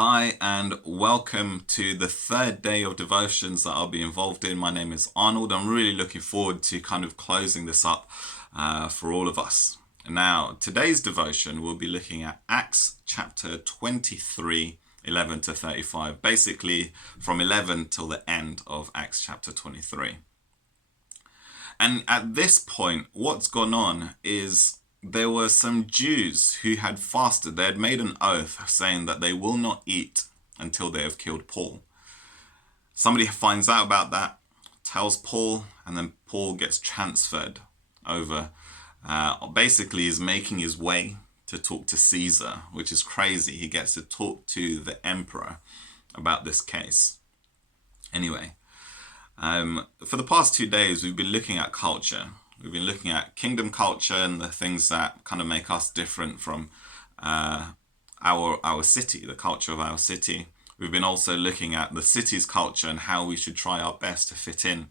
Hi, and welcome to the third day of devotions that I'll be involved in. My name is Arnold. I'm really looking forward to kind of closing this up for all of us. Now, today's devotion, we'll be looking at Acts chapter 23, 11 to 35, basically from 11 till the end of Acts chapter 23. And at this point, what's gone on is there were some Jews who had fasted. They had made an oath saying that they will not eat until they have killed Paul. Somebody finds out about that, tells Paul, and then Paul gets transferred over. Basically, is making his way to talk to Caesar, which is crazy. He gets to talk to the emperor about this case. Anyway, for the past 2 days, we've been looking at culture. We've been looking at kingdom culture and the things that kind of make us different from our city, the culture of our city. We've been also looking at the city's culture and how we should try our best to fit in.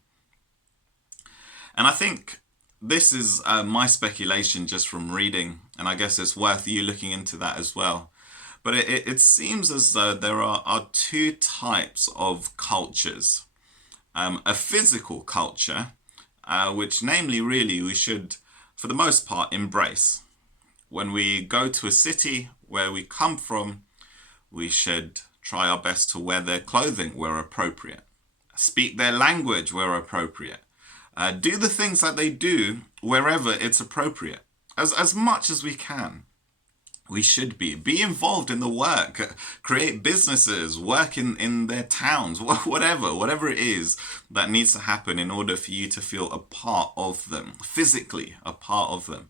And I think this is my speculation just from reading, and I guess it's worth you looking into that as well. But it seems as though there are two types of cultures. A physical culture, which namely really we should, for the most part, embrace. When we go to a city where we come from, we should try our best to wear their clothing where appropriate, speak their language where appropriate, do the things that they do wherever it's appropriate, as much as we can. We should be involved in the work, create businesses, work in their towns, whatever it is that needs to happen in order for you to feel a part of them, physically a part of them.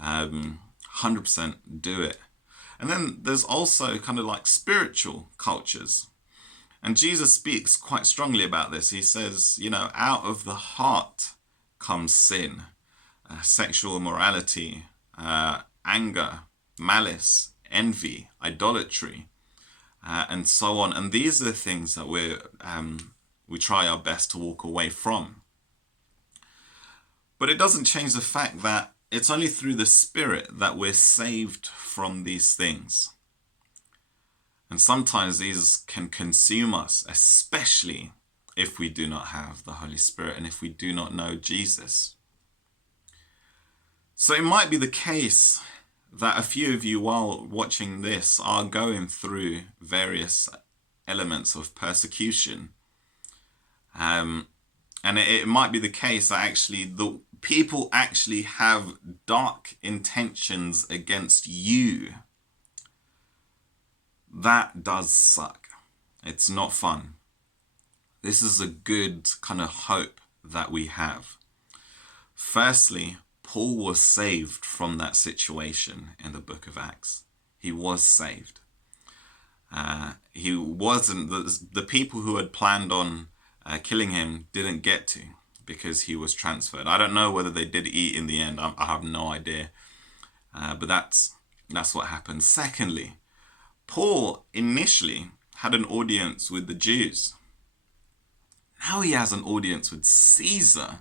100% do it. And then there's also kind of like spiritual cultures. And Jesus speaks quite strongly about this. He says, out of the heart comes sin, sexual immorality, anger, malice, envy, idolatry, and so on. And these are the things that we try our best to walk away from. But it doesn't change the fact that it's only through the Spirit that we're saved from these things. And sometimes these can consume us, especially if we do not have the Holy Spirit and if we do not know Jesus. So it might be the case that a few of you, while watching this, are going through various elements of persecution. And it might be the case that actually the people actually have dark intentions against you. That does suck. It's not fun. This is a good kind of hope that we have. Firstly, Paul was saved from that situation in the book of Acts. He was saved. He wasn't, the people who had planned on killing him didn't get to, because he was transferred. I don't know whether they did eat in the end. I have no idea. But that's what happened. Secondly, Paul initially had an audience with the Jews. Now he has an audience with Caesar.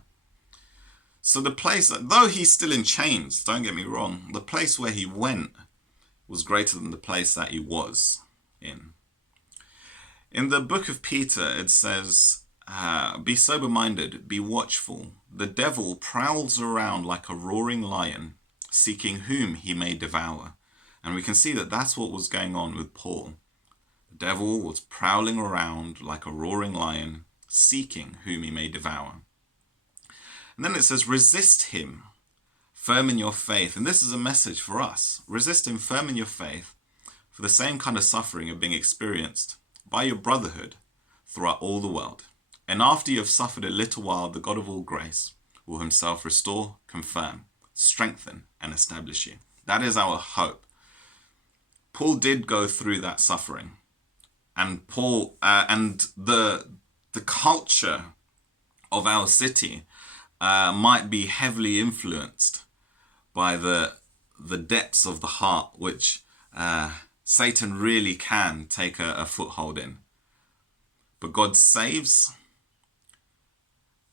So the place, though he's still in chains, don't get me wrong, the place where he went was greater than the place that he was in. In the book of Peter, it says, be sober-minded, be watchful. The devil prowls around like a roaring lion, seeking whom he may devour. And we can see that that's what was going on with Paul. The devil was prowling around like a roaring lion, seeking whom he may devour. And then it says, resist him, firm in your faith. And this is a message for us. Resist him, firm in your faith, for the same kind of suffering of being experienced by your brotherhood throughout all the world. And after you have suffered a little while, the God of all grace will himself restore, confirm, strengthen, and establish you. That is our hope. Paul did go through that suffering. And Paul and the culture of our city might be heavily influenced by the depths of the heart, which Satan really can take a foothold in. But God saves,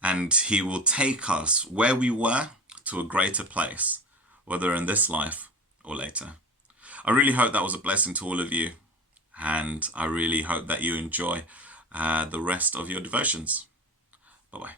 and he will take us where we were to a greater place, whether in this life or later. I really hope that was a blessing to all of you. And I really hope that you enjoy the rest of your devotions. Bye-bye.